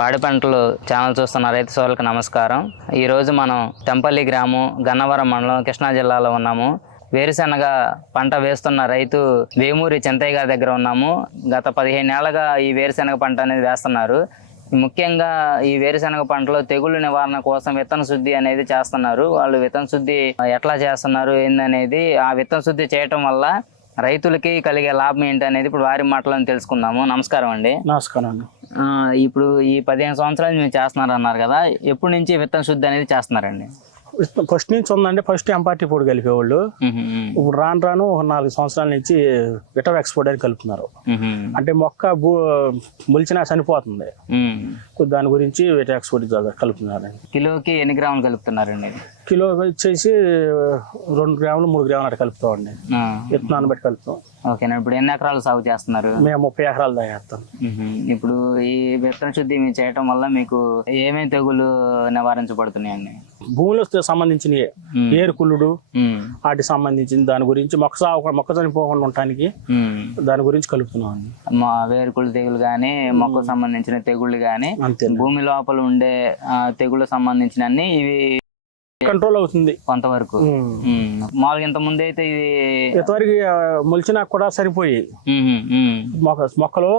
పాడి పంటలు ఛానల్ చూస్తున్న రైతు సోదరులకు నమస్కారం. ఈరోజు మనం టెంపల్లి గ్రామం గన్నవరం మండలం కృష్ణా జిల్లాలో ఉన్నాము. వేరుశెనగ పంట వేస్తున్న రైతు వేమూరి చెంతయ్య గారి దగ్గర ఉన్నాము. గత పదిహేను ఏళ్ళగా ఈ వేరుశెనగ పంట అనేది వేస్తున్నారు. ముఖ్యంగా ఈ వేరుశెనగ పంటలో తెగుళ్ళు నివారణ కోసం విత్తన శుద్ధి అనేది చేస్తున్నారు. వాళ్ళు విత్తన శుద్ధి ఎట్లా చేస్తున్నారు ఏందనేది ఆ విత్తన శుద్ధి చేయటం వల్ల రైతులకి కలిగే లాభం ఏంటి అనేది ఇప్పుడు వారి మాటలను తెలుసుకుందాము. నమస్కారం అండి. నమస్కారం అండి. ఇప్పుడు ఈ పదిహేను సంవత్సరాలు మీరు చేస్తున్నారు అన్నారు కదా ఎప్పటి నుంచి విత్తన శుద్ధి అనేది చేస్తున్నారండి? ఫస్ట్ నుంచి ఉందండి ఫస్ట్ ఎంపార్టీ పొడి కలిపేవాళ్ళు. మ్మ్, మ్మ్, ఇప్పుడు రాను రాను ఒక నాలుగు సంవత్సరాల నుంచి విటవ్ ఎక్స్పోర్ట్ అని కలుపుతున్నారు. మ్మ్, అంటే మొక్క భూ మొలిచినా చనిపోతుంది. మ్మ్. దాని గురించి విటవ్ ఎక్స్పోర్ట్ కలుపుతున్నారండి. కిలోకి ఎన్ని గ్రాములు కలుపుతున్నారండి? కిలో వచ్చేసి రెండు గ్రాములు మూడు గ్రాములు అట్లా కలుపుతామండి ఆ, విత్తనాన్ని బట్టి కలుపుతాం. ఓకేనా ఇప్పుడు ఎన్ని ఎకరాలు సాగు చేస్తున్నారు? మేము ముప్పై ఎకరాలు మ్మ్. ఇప్పుడు ఈ విత్తన శుద్ధి మీరు చేయటం వల్ల మీకు ఏమేమి తెగులు నివారించబడుతున్నాయండి? భూమిలో సంబంధించినవి. ఏరుకుళ్ళుడు. వాటికి సంబంధించిన దాని గురించి మొక్క సాగు మొక్క చనిపోకుండా ఉండటానికి. దాని గురించి కలుపుతున్నాం అండి. మా వేరుకుళ్ళు తెగులు కానీ మొక్కకు సంబంధించిన తెగుళ్ళు కానీ భూమి లోపల ఉండే తెగుళ్ళకు సంబంధించిన ఇవి కంట్రోల్ అవుతుంది. కొంతవరకు. మామూలుగా ఇంత ముందు అయితే ఇది ఇంతవరకు మొలిచినా కూడా సరిపోయి. మొక్కలు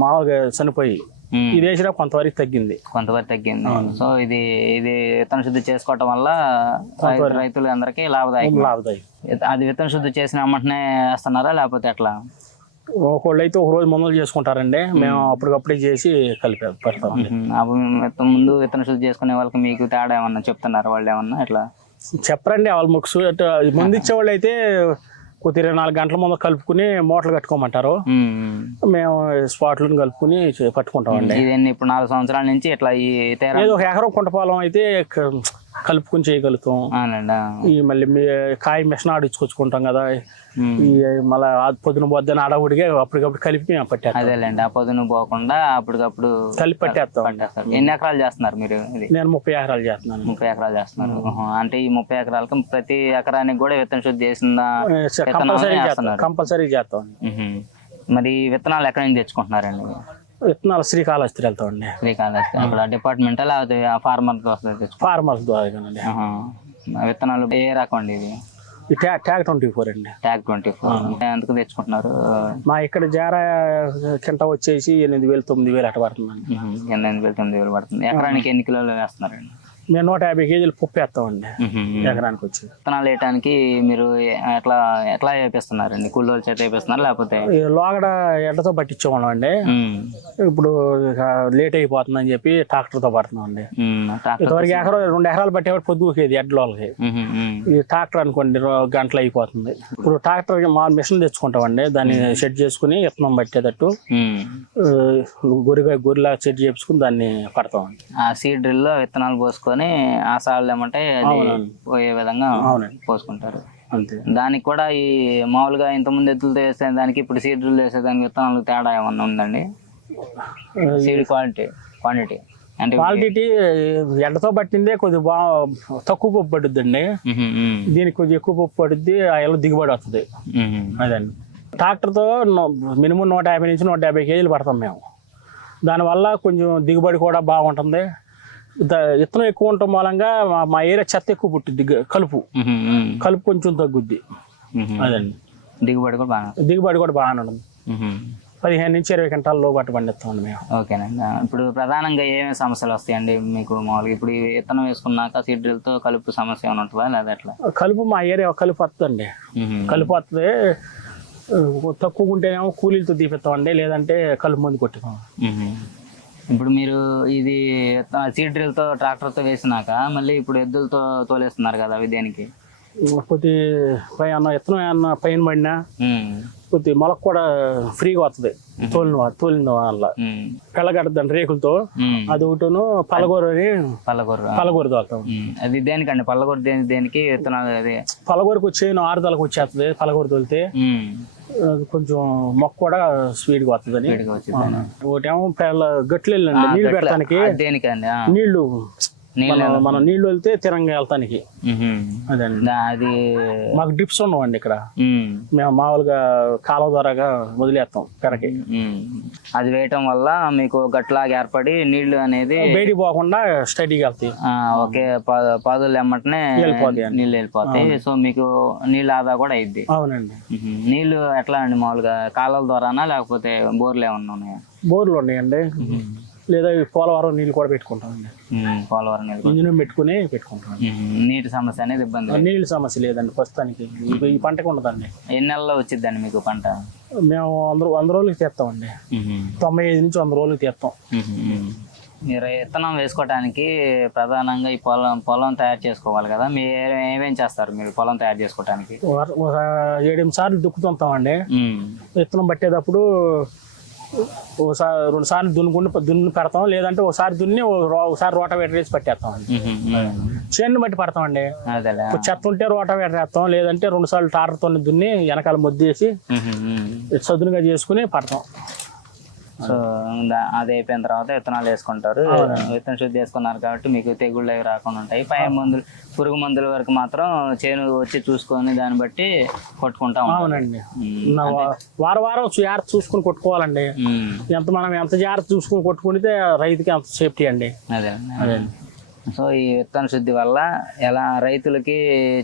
మామూలుగా చనిపోయి. ఇది వేసినా కొంతవరకు తగ్గింది. కొంతవరకు తగ్గింది. సో ఇది ఇది విత్తన శుద్ధి చేసుకోవటం వల్ల రైతు- రైతులు అందరికీ లాభదాయకం. లాభదాయి అది విత్తన శుద్ధి చేసిన వెంటనే వేస్తున్నారా లేకపోతే ఎట్లా? ఒకళ్ళు అయితే ఒక రోజు మందులు చేసుకుంటారండి. మేము. అప్పటికప్పుడే చేసి కలిపి పెడతాం ముందు విత్తన శుద్ధి చేసుకునే వాళ్ళకి మీకు తేడా ఏమన్నా చెప్తున్నారు? వాళ్ళు ఏమన్నా ఎట్లా చెప్పరండి వాళ్ళ ముక్స్ మందు ఇచ్చేవాళ్ళు అయితే కొద్ది ఇరవై నాలుగు గంటల ముందు కలుపుకుని మూటలు కట్టుకోమంటారు. మేము స్పాట్లను కలుపుకుని పట్టుకుంటామండి ఇప్పుడు నాలుగు సంవత్సరాల నుంచి ఇట్లా ఈ ఏదో ఒక ఎకరం కుంట పొలం అయితే కలుపుకుని చేయగలుగుతాం. ఈ మళ్ళీ మీ కాయ మిషన్ ఆడించుకొచ్చుకుంటాం కదా. ఈ మళ్ళీ పొద్దున పొద్దున ఆడవుడిగా అప్పటికప్పుడు కలిపి మేము పట్టేస్తాం. అదేలేండి ఆ పొద్దున పోకుండా అప్పటికప్పుడు కలిపి పట్టేస్తాం. ఎన్ని ఎకరాలు చేస్తున్నారు మీరు ఇది? నేను ముప్పై ఎకరాలు చేస్తున్నాను. ముప్పై ఎకరాలు చేస్తున్నారు. అంటే ఈ ముప్పై ఎకరాలకు ప్రతి ఎకరానికి కూడా విత్తన శుద్ధి చేసిందా కంపల్సరీ చేస్తాం. కంపల్సరీ చేస్తాం. మరి ఈ విత్తనాలు ఎక్కడి నుంచి తెచ్చుకుంటున్నారండి? విత్తనాలు శ్రీకాళహస్తి వెళ్తామండి శ్రీకాళహస్తి అక్కడ డిపార్ట్మెంట్ లేకపోతే ఆ ఫార్మర్ తెచ్చుకో ఫార్మర్స్ ద్వారా ఆహా. విత్తనాలు ఏ రకం అండి ఇది ట్యాగ్ ట్వంటీ ఫోర్ అండి. Tag twenty four. ఎందుకు తెచ్చుకుంటున్నారు? మా ఇక్కడ జారా కింట వచ్చేసి ఎనిమిది వేలు తొమ్మిది వేలు అట్ట పడుతుందండి. ఎనిమిది వేలు తొమ్మిది వేలు పడుతుంది. ఎకరానికి ఎన్ని కిలోలు వేస్తున్నారండి? మేము నూట యాభై కేజీలు పప్పు వేస్తామండి. ఎకరానికి వచ్చి. విత్తనాలు వేయడానికి మీరు ఎట్లా ఎట్లా వేపిస్తున్నారండి? కూలోళ్ళ చేత వేపిస్తున్నారు లేకపోతే? లోగడ ఎండతో పట్టించేవాళ్ళం అండి. ఇప్పుడు ఇక లేట్ అయిపోతుందని చెప్పి ట్రాక్టర్తో పడుతున్నాం అండి ఇంతవరకు ఎకరం రెండు ఎకరాలు పట్టేవాడు పొద్దుకేది ఎడ్ల వాళ్ళకి మ్మ్. మ్మ్. ఈ ట్రాక్టర్ అనుకోండి రో- గంటలు అయిపోతుంది. ఇప్పుడు ట్రాక్టర్ మా మిషన్ తెచ్చుకుంటామండి. దాన్ని సెట్ చేసుకుని విత్తనం పట్టేటట్టు గొరిగా గొరిలా సెట్ చేసుకుని దాన్ని పడతామండి ఆ సీడ్ డ్రిల్లో విత్తనాలు పోసుకొని ఆ సాళ్ళు ఏమంటే అది. పోయే విధంగా పోసుకుంటారు. అంతే. దానికి కూడా ఈ మామూలుగా ఇంతకుముందు ఎద్దులతో వేసే దానికి ఇప్పుడు సీడ్ డ్రిల్ వేసే దానికి విత్తనాలకు తేడా ఏమన్నా ఉందండి? Seed quality quantity. అంటే క్వాలిటీ ఎండతో పట్టిందే కొద్దిగా బాగా తక్కువ పప్పు పడుద్దండి. దీనికి కొద్దిగా ఎక్కువ పప్పు పడుద్ది ఆ ఎలా దిగుబడి వస్తుంది. అదండి. ట్రాక్టర్తో మినిమం నూట యాభై నుంచి నూట యాభై కేజీలు పడతాం మేము. దానివల్ల కొంచెం దిగుబడి కూడా బాగుంటుంది. విత్తనం ఎక్కువ ఉండటం మూలంగా మా- ఏరియా చెత్త ఎక్కువ పుట్టిద్ది గ- కలుపు. కలుపు కొంచెం తగ్గుద్ది. అదండి. దిగుబడి కూడా బాగా దిగుబడి కూడా బాగానే ఉంటుంది. పదిహేను నుంచి ఇరవై గంటల్లో పట్టు పండిస్తామండి మేము. ఓకేనండి. ఇప్పుడు ప్రధానంగా ఏమేమి సమస్యలు వస్తాయండి మీకు మామూలుగా? ఇప్పుడు విత్తనం వేసుకున్నాక సీడ్ డ్రిల్తో కలుపు సమస్య ఏమైనా ఉంటుందా లేదా ఎట్లా కలుపు మా ఏరియా కలుపు వస్తుందండి. కలుపు వస్తుంది తక్కువ ఉంటేనేమో కూలీలతో తీపిస్తామండి లేదంటే కలుపు మంది కొట్టుతాం మ్మ్. ఇప్పుడు మీరు ఇది సీడ్ డ్రిల్తో ట్రాక్టర్తో వేసినాక మళ్ళీ ఇప్పుడు ఎద్దులతో తోలేస్తున్నారు కదా అవి దేనికి కొద్ది పై అన్న విత్తనం ఏమన్నా పైన పడినా. కొద్ది మొలక కూడా ఫ్రీగా వస్తుంది తోలిన వా- తోలిన వల్ల మ్మ్. పెళ్ళగడ్డదండి రేకులతో. అది ఒకటిను పలగూర అని పల్లగొర్ర పలగూర తోలుతాం. అది దేనికండి? పల్లగొర్ర దేని దేనికి విత్తనాలు అది? పలగూరకు వచ్చేను ఆరుదలకు వచ్చేస్తుంది పలగూర తోలితే. కొంచెం మొక్క కూడా స్వీట్గా వస్తుందని వీడికి వచ్చింది. ఒకటేమో గట్లు. వెళ్ళండి పెట్టడానికి అది దేనికండి. నీళ్ళు నీళ్ళు మనం నీళ్ళు వెళ్తే తిరంగా వెళ్తానికి. అదండి. అది మాకు డిప్స్ ఉండవండి ఇక్కడ. మ్మ్. మేము మామూలుగా కాలువ ద్వారాగా వదిలేస్తాం మ్మ్. అది వేయటం వల్ల మీకు గట్లాగా ఏర్పడి నీళ్ళు అనేది వేడి పోకుండా స్టడీగా వెళ్తాయి. పా- పాదులు ఎమ్మటనే నీళ్ళు వెళ్ళిపోతాయి. సో మీకు నీళ్ళ ఆదా కూడా అయింది అవునండి. నీళ్ళు ఎట్లా అండి మామూలుగా? కాలువల ద్వారానా లేకపోతే బోర్లు ఏమన్నా ఉన్నాయా? బోర్లు ఉన్నాయండి. లేదా పోలవరం నీళ్ళు కూడా పెట్టుకుంటామండి. పోలవరం నీళ్ళు ఇంజిన్ పెట్టుకుని పెట్టుకుంటాం. నీటి సమస్య అనేది ఇబ్బంది. నీళ్ళ సమస్య లేదండి ప్రస్తుతానికి. ఈ- ఈ పంటకు ఉండదండి. ఎన్ని నెలల్లో వచ్చిద్దండి మీకు పంట? మేము వంద వంద రోజులకి తీస్తామండి. తొంభై ఐదు నుంచి వంద రోజులకి తీస్తాం. మీరు విత్తనం వేసుకోవడానికి ప్రధానంగా ఈ పొలం పొలం తయారు చేసుకోవాలి కదా. మీరు ఏమేం చేస్తారు మీరు పొలం తయారు చేసుకోవడానికి ఏడెనిమిది సార్లు దుక్కుతుంటామండి. విత్తనం పట్టేటప్పుడు ఒకసారి రెండు సార్లు దున్నుకుని దున్ని పెడతాం లేదంటే ఒకసారి దున్ని ఒకసారి రోట వేసి పట్టేస్తామండి చేను బట్టి అదేలే. ఇప్పుడు చెత్త ఉంటే రోట వేస్తాం. లేదంటే రెండు సార్లు టార్తో దున్ని వెనకాల ముద్దేసి సదునుగా చేసుకుని పడతాం. సో అది అయిపోయిన తర్వాత విత్తనాలు వేసుకుంటారు. విత్తన శుద్ధి చేసుకున్నారు కాబట్టి మీకు తెగుళ్ళు అవి రాకుండా ఉంటాయి. పై మందులు పురుగు మందుల వరకు మాత్రం చేను వచ్చి చూసుకొని దాన్ని బట్టి కొట్టుకుంటా అవునండి. వారం వారం జాగ్రత్త చూసుకుని కొట్టుకోవాలండి. ఎంత మనం ఎంత జాగ్రత్త చూసుకుని కొట్టుకుంటే రైతుకి అంత సేఫ్టీ అండి. అదే అదే సో ఈ విత్తన శుద్ధి వల్ల ఎలా రైతులకి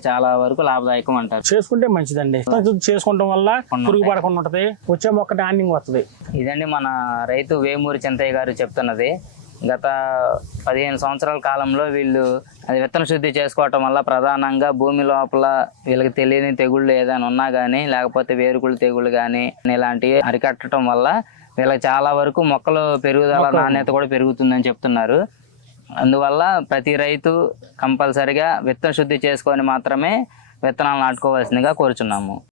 చాలా వరకు లాభదాయకం అంటారు. చేసుకుంటే మంచిదండి. చేసుకుంటాం వల్ల పురుగు పడకుండా ఉంటది. వచ్చే మొక్క ధాన్యం వస్తుంది. ఇదండి మన రైతు వేమూరి చెంతయ్య గారు చెప్తున్నది. గత పదిహేను సంవత్సరాల కాలంలో వీళ్ళు అది విత్తన శుద్ధి చేసుకోవటం వల్ల ప్రధానంగా భూమి లోపల వీళ్ళకి తెలియని తెగుళ్ళు ఏదైనా ఉన్నా కానీ లేకపోతే వేరుకుళ్ళు తెగుళ్ళు కానీ ఇలాంటివి అరికట్టడం వల్ల వీళ్ళకి చాలా వరకు మొక్కలు పెరుగుదల నాణ్యత కూడా పెరుగుతుందని చెప్తున్నారు. అందువల్ల ప్రతి రైతు కంపల్సరిగా విత్తన శుద్ధి చేసుకొని మాత్రమే విత్తనాలు నాటుకోవాల్సిందిగా కోరుచున్నాము.